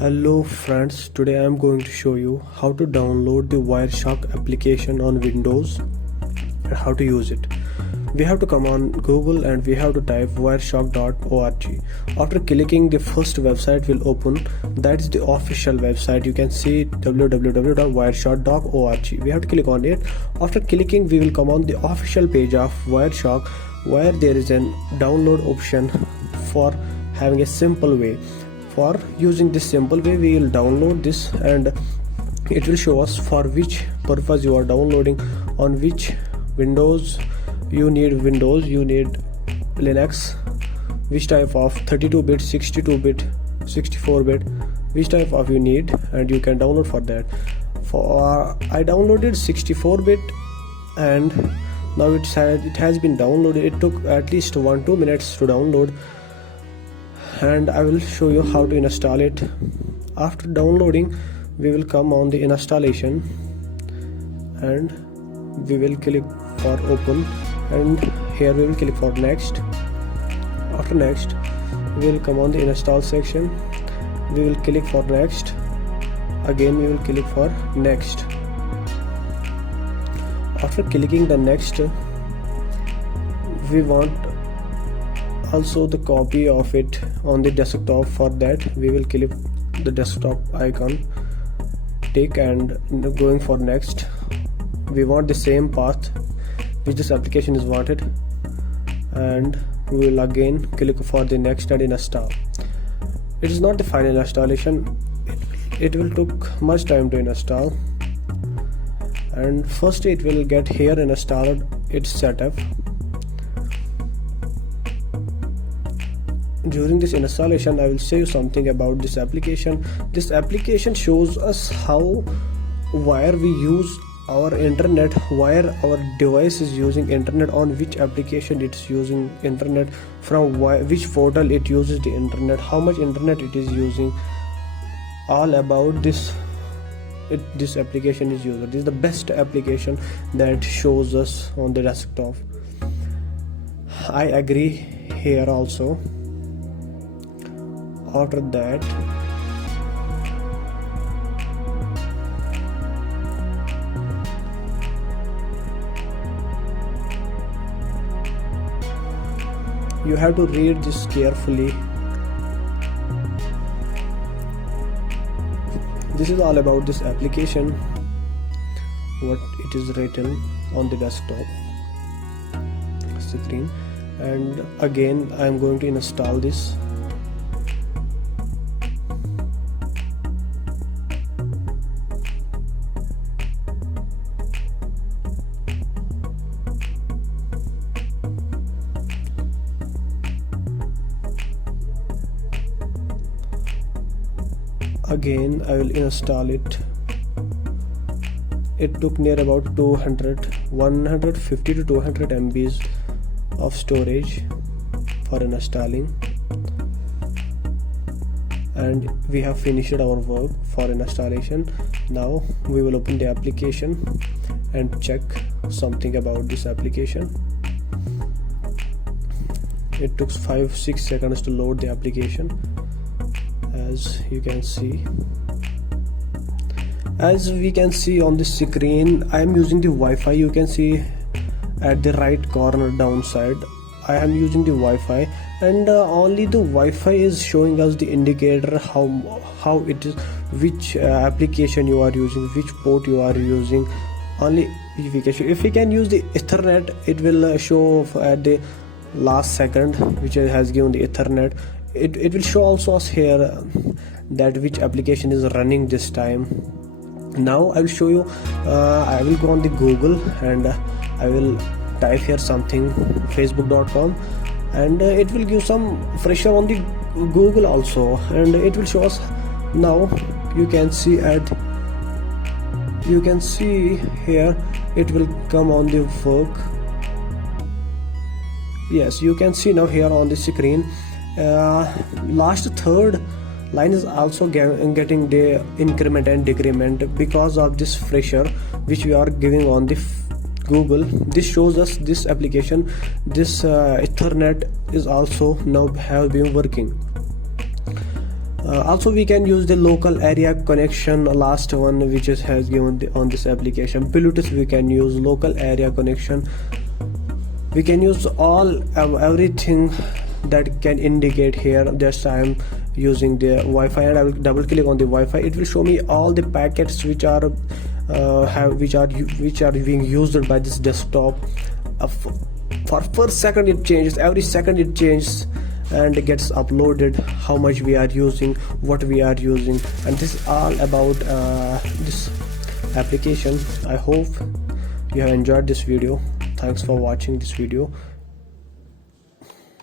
Hello friends, today I am going to show you how to download the Wireshark application on Windows and how to use it. We have to come on Google and we have to type wireshark.org. After clicking, the first website will open. That is the official website. You can see www.wireshark.org. We have to click on it. After clicking, we will come on the official page of Wireshark, where there is an download option for having a simple way. For using this simple way, we will download this and it will show us for which purpose you are downloading, on which Windows you need Linux, which type of 32-bit, 62-bit, 64-bit, which type of you need, and you can download for that. For I downloaded 64-bit and now it has been downloaded. It took at least 1-2 minutes to download, and I will show you how to install it. After downloading, we will come on the installation and we will click for open, and here we will click for next. After next, we will come on the install section. We will click for next. Again we will click for next. After clicking the next, we want also the copy of it on the desktop. For that, we will click the desktop icon, tick, and going for next. We want the same path which this application is wanted, and we will again click for the next and install. It is not the final installation. It will took much time to install, and first it will get here installed its setup. During this installation, I will say you something about this application. This application shows us where we use our internet, where our device is using internet, on which application it's using internet, from which portal it uses the internet, how much internet it is using. All about this application is used. This is the best application that shows us on the desktop. I agree here also. After that, you have to read this carefully. This is all about this application, what it is written on the desktop screen. And again, I am going to install this. Again, I will install it. It took near about 150 to 200 MBs of storage for installing, and we have finished our work for installation. Now we will open the application and check something about this application. It took 5-6 seconds to load the application. As we can see on the screen, I am using the Wi-Fi. You can see at the right corner downside, I am using the Wi-Fi, and only the Wi-Fi is showing us the indicator how it is, which application you are using, which port you are using. Only if we can use the Ethernet, it will show at the last second which has given the Ethernet. It will show also us here that which application is running this time. Now I will show you. I will go on the Google and I will type here something, facebook.com, and it will give some fresher on the Google also, and it will show us. Now you can see here it will come on the work. Yes, you can see now here on the screen. Last third line is also getting the increment and decrement because of this fresher which we are giving on the Google. This shows us this application, this Ethernet is also now have been working. Also we can use the local area connection, last one which has given on this application. Bluetooth we can use, local area connection, we can use everything that can indicate here. Just I am using the Wi-Fi and I will double click on the Wi-Fi. It will show me all the packets which are being used by this desktop. For first second it changes, every second it changes and it gets uploaded how much we are using, what we are using, and this is all about this application. I hope you have enjoyed this video. Thanks for watching this video.